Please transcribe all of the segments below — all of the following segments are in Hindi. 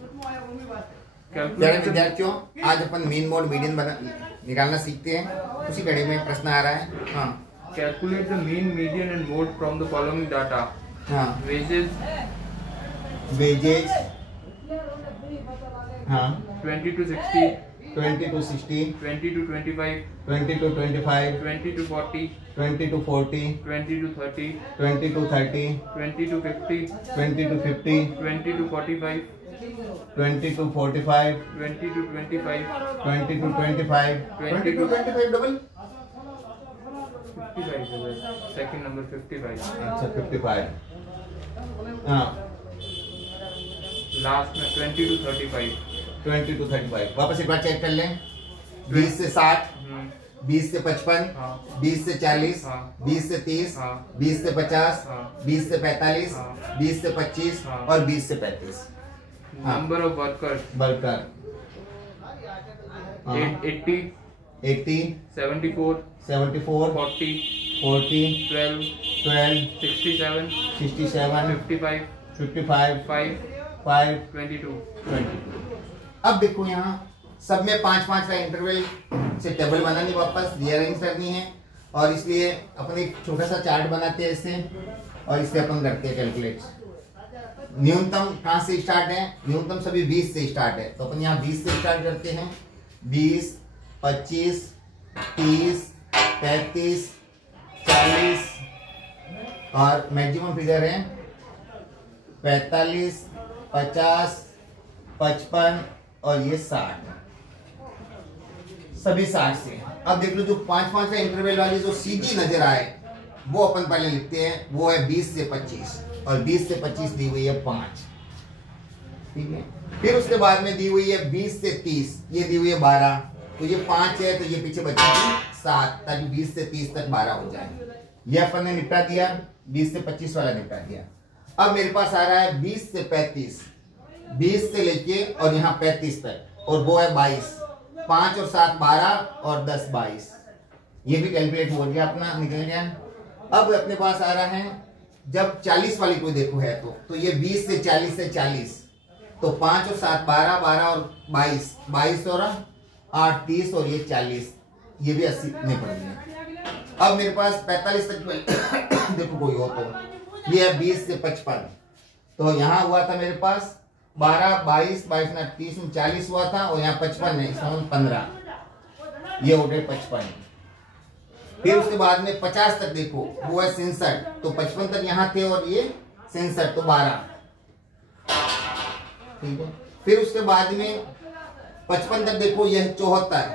प्यारे विद्यार्थियों, आज अपन मीन मोड मीडियन निकालना सीखते हैं। उसी कड़ी में प्रश्न आ रहा है। हाँ, calculate the mean median and mode from the following data. हाँ, वेजेस हाँ 20 to 60, 20 to 60, 20 to 25, 20 to 25, 20 to 40, 20 to 40, 20 to 30, 20 to 30, 20 to 50, 20 to 50, 20 to 45, 20 to 45, 20 to 25, 20 to 25, 20 to 25 double 55 है भाई, सेकंड नंबर 55। अच्छा 55। हाँ, लास्ट में 20 to 35, 20 to 35। वापस एक बार चेक कर लें। 20 से 60, 20 से 55, हाँ। 20 से 40, हाँ। 20 से 30, हाँ। 20 से 50, हाँ। 20 से 45, हाँ। 20 से 25 हाँ। और 20 से 35। Number of workers worker 80, 80, 74, 74, 40, 40, 12, 12, 67, 67, 55, 55, 5, 5, 22। 22। अब देखो यहाँ सब में 5-5 का इंटरवल से टेबल बनानी, वापस रीअरेंज करनी है, और इसलिए अपन एक छोटा सा चार्ट बनाते हैं इससे, और इससे अपन करते हैं कैलकुलेट। न्यूनतम कहाँ से स्टार्ट है? न्यूनतम सभी 20 से स्टार्ट है, तो अपन यहाँ 20 से स्टार्ट करते हैं। 20, 25, 30, 35, 40 और मैक्सिमम फिगर है 45, 50, 55 और ये 60, सभी 60 से। अब देख लो जो 5-5 का इंटरवल वाली जो सीधी नजर आए वो अपन पहले लिखते हैं, वो है 20 से 25, और 20 से 25 दी हुई है 5, ठीक है। फिर उसके बाद में दी हुई है 20 से 30, ये दी हुई है 12, तो ये 5 है, तो ये पीछे बचेगी 7, ताकि 20 से 30 तक 12 हो जाए। ये अपन ने निपटा दिया, 20 से 25 वाला निपटा दिया। अब मेरे पास आ रहा है 20 से 35, 20 से लेके और यहाँ 35 तक, और वो है 22, 5 और 7 12 और 10 22। ये भी कैलकुलेट हो गया अपना, निकल गया। अब अपने पास आ रहा है जब 40 वाली कोई देखो है तो ये 20 से 40 से 40, तो 5 और 7 12, 12 और 22, 22 और 8 30 और ये 40, ये भी 80 में पड़ गया। अब मेरे पास 45 तक देखो कोई हो तो ये है 20 से 55, तो यहाँ हुआ था मेरे पास 12, 22, 22 ना 30 में 40 हुआ था, और यहाँ 55 है, इसमें 15, ये हो गए 55। फिर उसके बाद में 50 तक देखो, वो है 67, तो 55 तक यहाँ थे और ये 67, तो 12, ठीक है। फिर उसके बाद में 55 तक देखो, ये 74,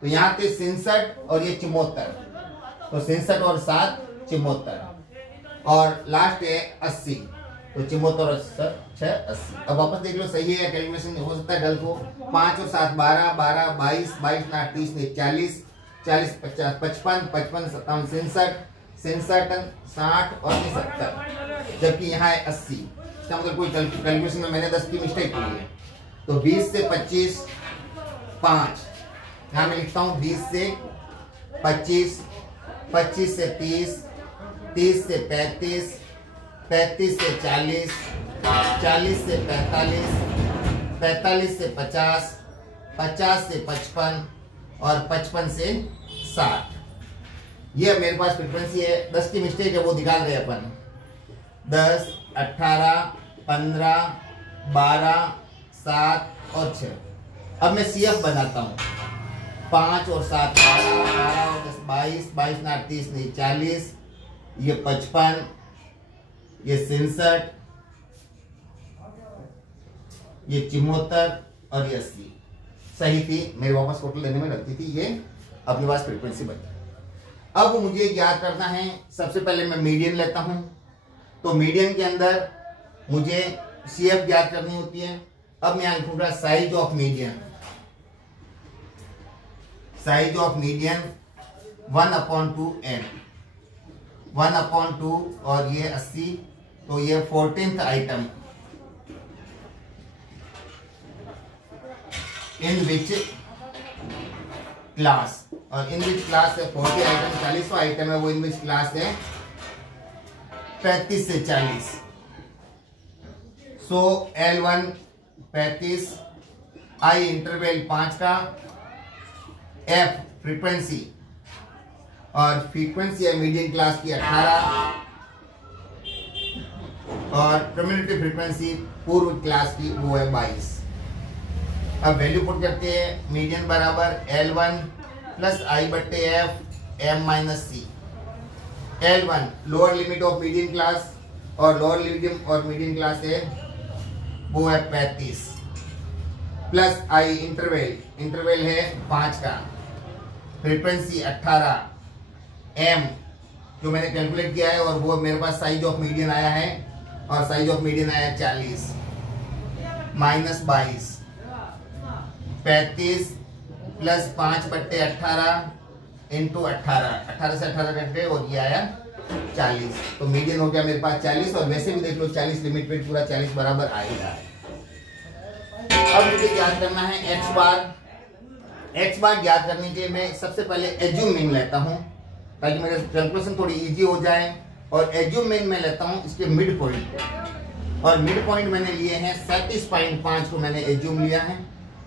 तो यहाँ थे 67 और ये 74, तो 67 और 7 74, और लास्ट है 80, तो 74 और 6 80। अब वापस देख लो, सही है, कैलकुलेशन हो सकता है गलत हो। 5 और 7 12, 12 22, 22 ना 30 ने 40, 40 50 55, 55 57 67, 67 60 और 70, जबकि यहाँ है 80। इसका मतलब कोई कैलकुलेशन में मैंने 10 की मिस्टेक की है। तो 20 से 25 5, यहाँ मैं लिखता हूँ 20 से 25, 25 से 30, 30 से 35, 35 से 40, 40 से 45, 45 से 50, 50 से 55 और 55 से 60। ये मेरे पास फ्रीक्वेंसी है। 10 की मिस्टेक है, वो निकाल रहे अपन। 10, 18, 15, 12, 7 और 6। अब मैं CF बनाता हूँ। 5 और 7 12, 12 और 10 22, 22 ना 30 नहीं 40, ये 55, ये 67, ये 74 और ये 80। सही थी, मेरे वापस टोटल लेने में लगती थी, ये अपने पास फ्रीक्वेंसी बची। अब मुझे याद करना है, सबसे पहले मैं मीडियन लेता हूं, तो मीडियन के अंदर मुझे CF याद करनी होती है। अब मैं लिखूंगा size of median, size of median 1/2n, 1/2 और ये 80, तो ये 14th item in which class, और इन विच क्लास है 40 आइटम, 40वां आइटम है, वो इन विच क्लास है 35 से 40। सो L1 35, आई इंटरवल 5 का, एफ फ्रीक्वेंसी और फ्रीक्वेंसी है मीडियन क्लास की 18 और कम्युनिटी फ्रीक्वेंसी पूर्व क्लास की वो है 22। अब वैल्यू पुट करते हैं, मीडियन बराबर L1 प्लस आई बट्टे F M minus C. L1 lower limit of median class और लोअर लिमिट और मीडियन क्लास है वो है 35 प्लस आई इंटरवल है 5 का, फ्रीक्वेंसी 18, एम जो मैंने कैलकुलेट किया है और वो मेरे पास साइज ऑफ मीडियन आया है और साइज ऑफ मीडियन आया है 40 माइनस 22, 35 प्लस 5 बट्टे 18 इंटू 18 से 18 घंटे और ये आया 40। तो मीडियन हो गया मेरे पास 40 और वैसे भी देख लो 40 लिमिट पे पूरा 40 बराबर आएगा। अब मुझे ज्ञात करना है एक्स बार ज्ञात करने के लिए मैं सबसे पहले एज्यूम मीन लेता हूं ताकि मेरे कैलकुलेशन थोड़ी इजी हो जाए। और एज्यूम मीन मैं लेता हूं इसके मिड पॉइंट और मिड पॉइंट मैंने लिए हैं 37.5 को मैंने एज्यूम लिया है,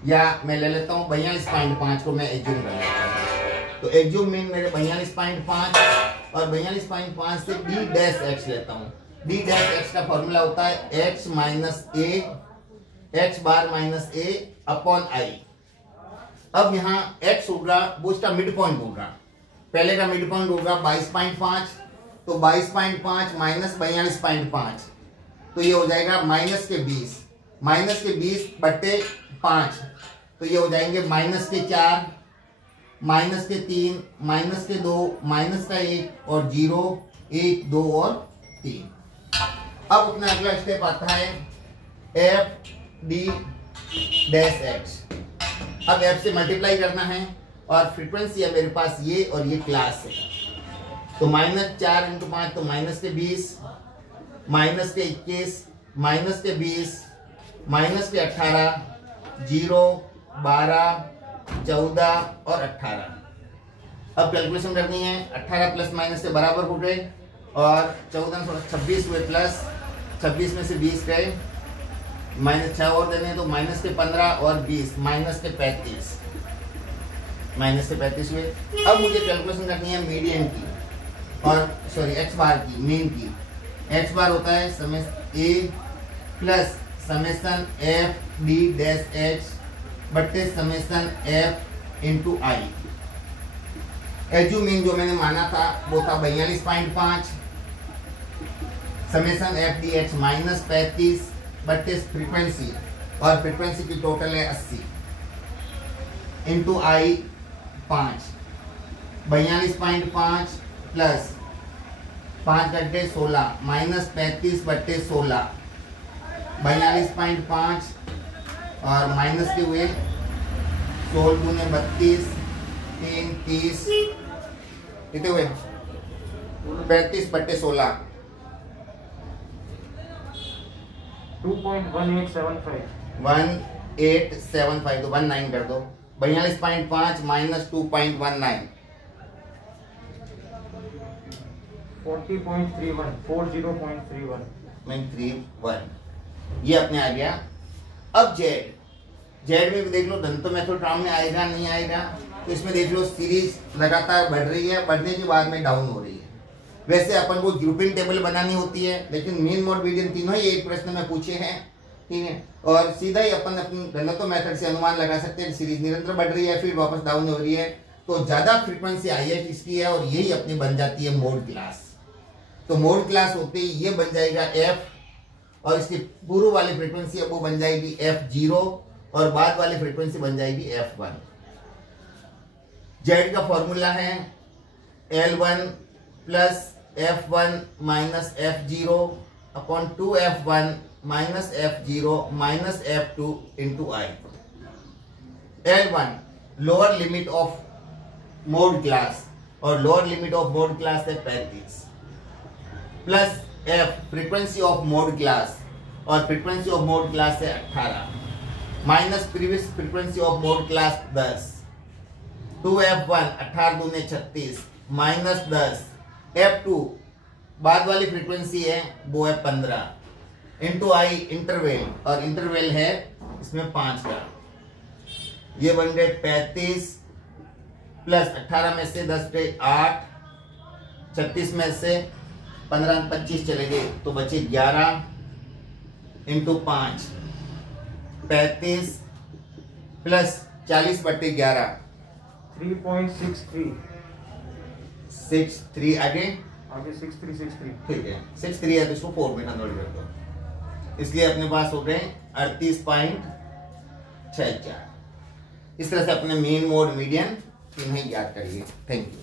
या मैं ले लेता हूं 42.5 को मैं एज्यूम कर लेता हूं। तो एज्यूम मीन मेरे 42.5 और 42.5 से d डैश x लेता हूं। d डैश x का फॉर्मूला होता है x bar minus a upon i। अब यहाँ x होगा वो इसका मिड पॉइंट होगा, पहले का मिड पॉइंट होगा 22.5, तो 22.5 माइनस 42.5 तो ये हो जाएगा माइनस के 20 बट्टे 5, तो ये हो जाएंगे माइनस के 4, माइनस के 3, माइनस के 2, माइनस का 1 और 0, 1, 2 और 3। अब अपना अगला स्टेप आता है एफ डी डैश एक्स। अब एफ से मल्टीप्लाई करना है और फ्रीक्वेंसी है मेरे पास ये और ये क्लास है, तो माइनस 4 इंटू 5 तो माइनस के 20, माइनस के 21, माइनस के 20, माइनस के 18, 0, 12, 14 और 18। अब कैलकुलेशन करनी है, 18 प्लस माइनस से बराबर हो गए और 14 26 हुए, प्लस 26 में से 20 गए, माइनस 6 और देने तो माइनस के 15 और 20 माइनस के 35 हुए। अब मुझे कैलकुलेशन करनी है मीडियन की और सॉरी एक्स बार की, मीन की। एक्स बार होता है summation A plus summation F D dash X बट्टे summation F into I. Assume mean जो मैंने माना था वो था 42.5 summation F D X minus 35 बट्टे फ्रीक्वेंसी और फ्रीक्वेंसी की टोटल है 80 इंटू आई 5, 42.5 प्लस 5 गड्ढे 16 माइनस 35 बट्टे 16, 42.5 और माइनस के हुए 16 दूने 32, 3 30 कितने हुए 35 बट्टे 16 2.1875 1875 तो 19 कर दो। 42.5 माइनस 2.19 40.31 ये अपने आ गया। अब जेड में भी देख लो धन तो मैथोट्राम में आएगा नहीं आएगा, तो इसमें देख लो सीरीज लगातार बढ़ रही है, बढ़ने के बाद में डाउन हो रही है। वैसे अपन को ग्रुपिंग टेबल बनानी होती है, लेकिन मीन मोड मीडियन तीनों ही एक प्रश्न में पूछे हैं, ठीक है, और सीधा ही अपन अपनी घनत्व मेथड से अनुमान लगा सकते हैं सीरीज निरंतर बढ़ रही है फिर वापस डाउन हो रही है, तो ज्यादा फ्रीक्वेंसी हाईएस्ट इसकी है और यही अपनी बन जाती है मोड क्लास। तो मोड क्लास होते ही ये बन जाएगा एफ और इसकी पूर्व वाली फ्रीक्वेंसी है वो बन जाएगी F0 और बाद वाली फ्रीक्वेंसी बन जाएगी F1। जेड का फॉर्मूला है L1 plus F1 minus F0 upon 2F1 minus F0 minus F2 into I. L1 lower limit of mode class और lower limit of mode class है 35 plus F frequency of mode class और फ्रीक्वेंसी ऑफ मोड क्लास है 18 minus previous frequency of mode class 10, 2F1 18 दूने 36 माइनस 10, F2 बाद वाली फ्रीक्वेंसी है वो है 15 इंटू आई इंटरवल और इंटरवल है इसमें 5 का, ये बन गए 35 प्लस 18 में से 10 पे 8, 36 में से 15 25 चले गए तो बचे 11 इंटू 5, 35 प्लस 40/11 3.63 63 आगे 6363 ठीक है 63 है तो इसको 4 में कन्वर्ट कर दो, इसलिए अपने पास हो गए 38.64। इस तरह से अपने मीन मोड मीडियन इन्हें याद करिए। Thank you.